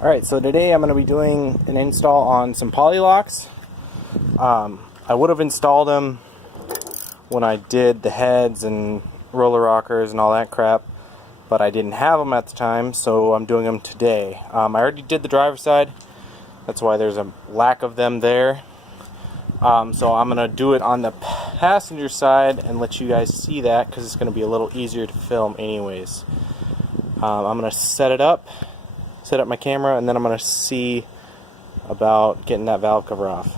Alright, so today I'm going to be doing an install on some Polylocks. I would have installed them when I did the heads and roller rockers and all that crap, but I didn't have them at the time, so I'm doing them today. I already did the driver's side, that's why there's a lack of them there. So I'm going to do it on the passenger side and let you guys see that, because it's going to be a little easier to film anyways. I'm going to set up my camera, and then I'm going to see about getting that valve cover off.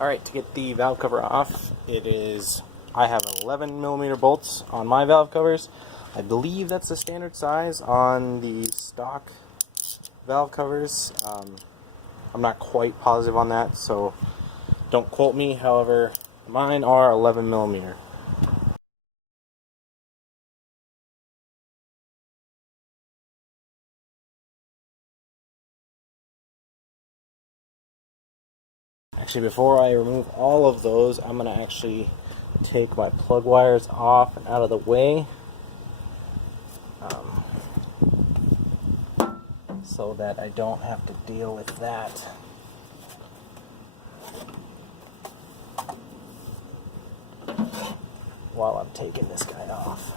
Alright, to get the valve cover off, I have 11mm bolts on my valve covers. I believe that's the standard size on the stock valve covers. I'm not quite positive on that, so don't quote me. However, mine are 11mm. Actually, before I remove all of those, I'm going to actually take my plug wires off and out of the way, so that I don't have to deal with that. While I'm taking this guy off.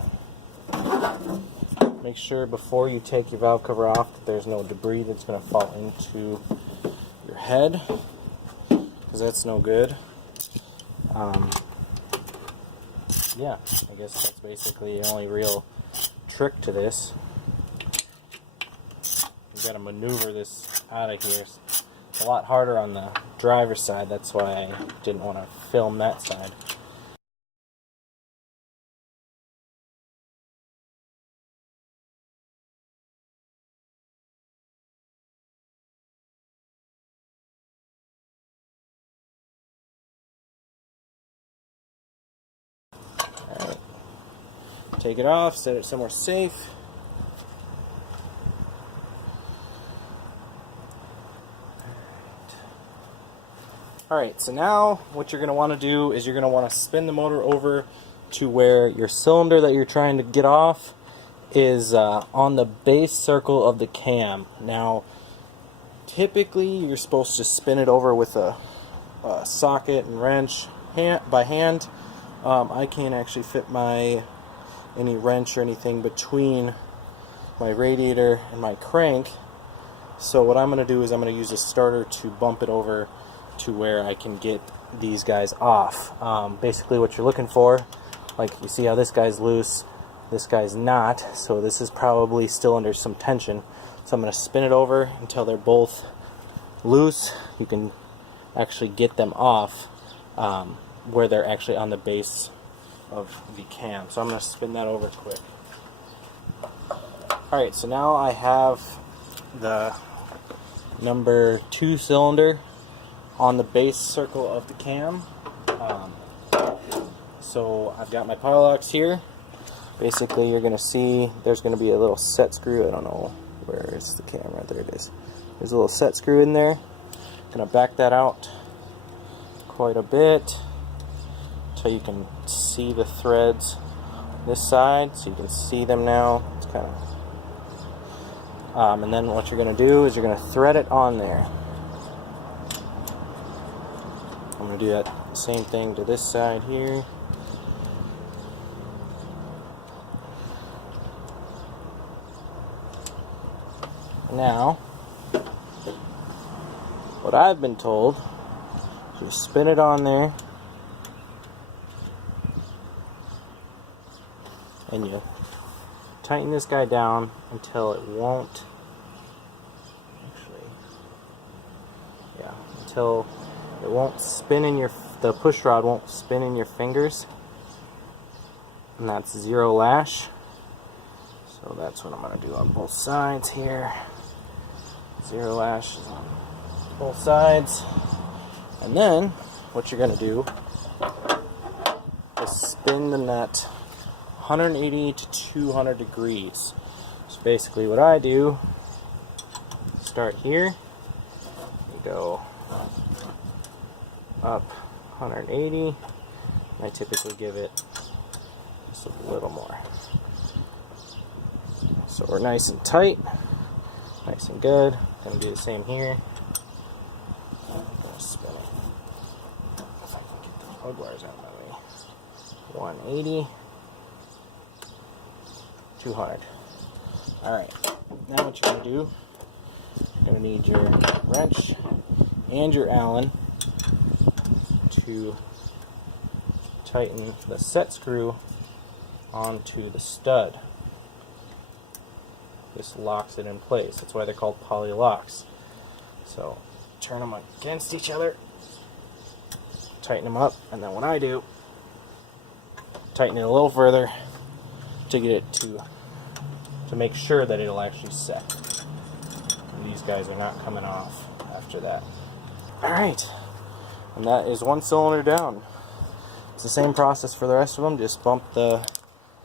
Make sure before you take your valve cover off that there's no debris that's going to fall into your head, because that's no good. Yeah, I guess that's basically the only real trick to this. You got to maneuver this out of here. It's a lot harder on the driver's side, that's why I didn't want to film that side. Alright, take it off, set it somewhere safe. Alright, so now what you're going to want to do is you're going to want to spin the motor over to where your cylinder that you're trying to get off is on the base circle of the cam. Now, typically you're supposed to spin it over with a socket and wrench by hand. I can't actually fit any wrench or anything between my radiator and my crank, so what I'm going to do is I'm going to use a starter to bump it over to where I can get these guys off. Basically what you're looking for, like you see how this guy's loose, this guy's not, so this is probably still under some tension. So I'm going to spin it over until they're both loose. You can actually get them off where they're actually on the base of the cam. So I'm going to spin that over quick. Alright, so now I have the number 2 cylinder on the base circle of the cam. So I've got my Polylocks here. Basically you're going to see there's going to be a little set screw. I don't know where is the camera. There it is. There's a little set screw in there. I'm going to back that out quite a bit so you can see the threads this side, so you can see them now. It's kind of and then what you're going to do is you're going to thread it on there. I'm going to do that same thing to this side here. Now, what I've been told is you spin it on there and you tighten this guy down until it won't until it won't spin in the push rod won't spin in your fingers, and that's 0 lash. So that's what I'm going to do on both sides here. 0 lash on both sides. And then what you're going to do is spin the nut 180 to 200 degrees. So basically what I do, start here, you go up 180. I typically give it just a little more. So we're nice and tight, nice and good. Gonna do the same here. I'm gonna spin it. If I can get the plug wires out of my way. 180, 200. Alright, now what you're gonna do, you're gonna need your wrench and your Allen to tighten the set screw onto the stud. This locks it in place. That's why they're called polylocks. So turn them against each other, tighten them up, and then what I do, tighten it a little further to get it to make sure that it'll actually set. And these guys are not coming off after that. Alright, and that is one cylinder down. It's the same process for the rest of them. Just bump the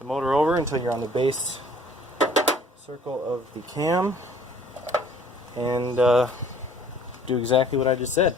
motor over until you're on the base circle of the cam, and do exactly what I just said.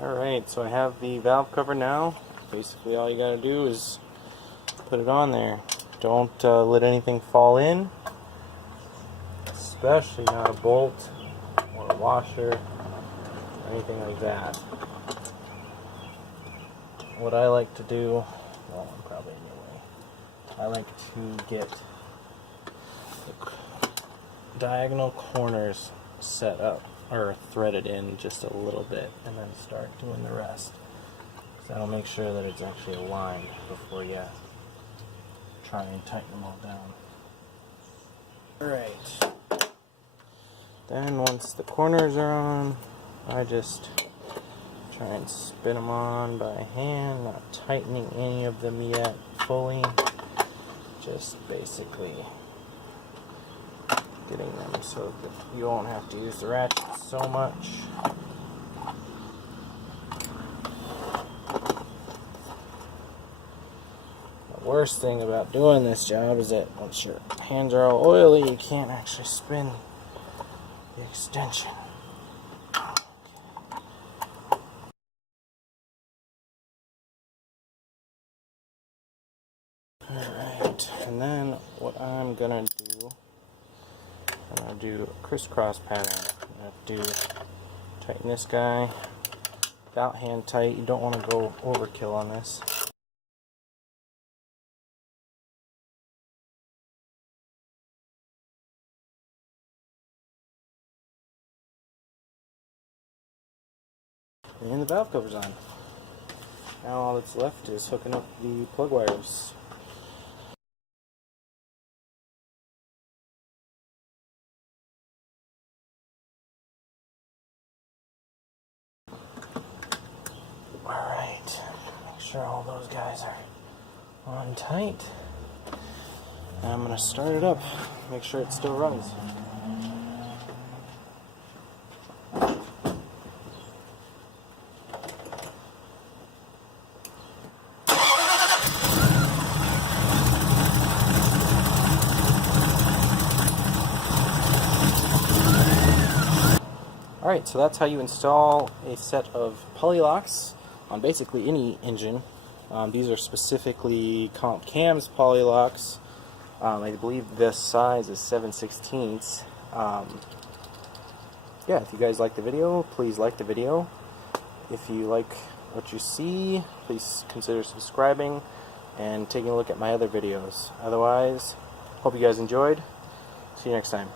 Alright, so I have the valve cover now. Basically all you gotta do is put it on there. Don't let anything fall in, especially not a bolt or a washer or anything like that. What I like to do, well, I'm probably in your way, I like to get the diagonal corners set up or threaded in just a little bit, and then start doing the rest. So that'll make sure that it's actually aligned before you try and tighten them all down. Alright, then once the corners are on, I just try and spin them on by hand, not tightening any of them yet fully, just basically getting them so that you won't have to use the ratchet so much. The worst thing about doing this job is that once your hands are all oily, you can't actually spin the extension. Alright, and then what I'm gonna do, I'm going to do a crisscross pattern. I'm going to tighten this guy about hand tight. You don't want to go overkill on this. And the valve cover's on. Now all that's left is hooking up the plug wires. Alright, make sure all those guys are on tight. And I'm going to start it up, make sure it still runs. Alright, so that's how you install a set of polylocks on basically any engine. These are specifically called Cams Polylocks. I believe this size is 7/16. Yeah, if you guys like the video, please like the video. If you like what you see, please consider subscribing and taking a look at my other videos. Otherwise, hope you guys enjoyed. See you next time.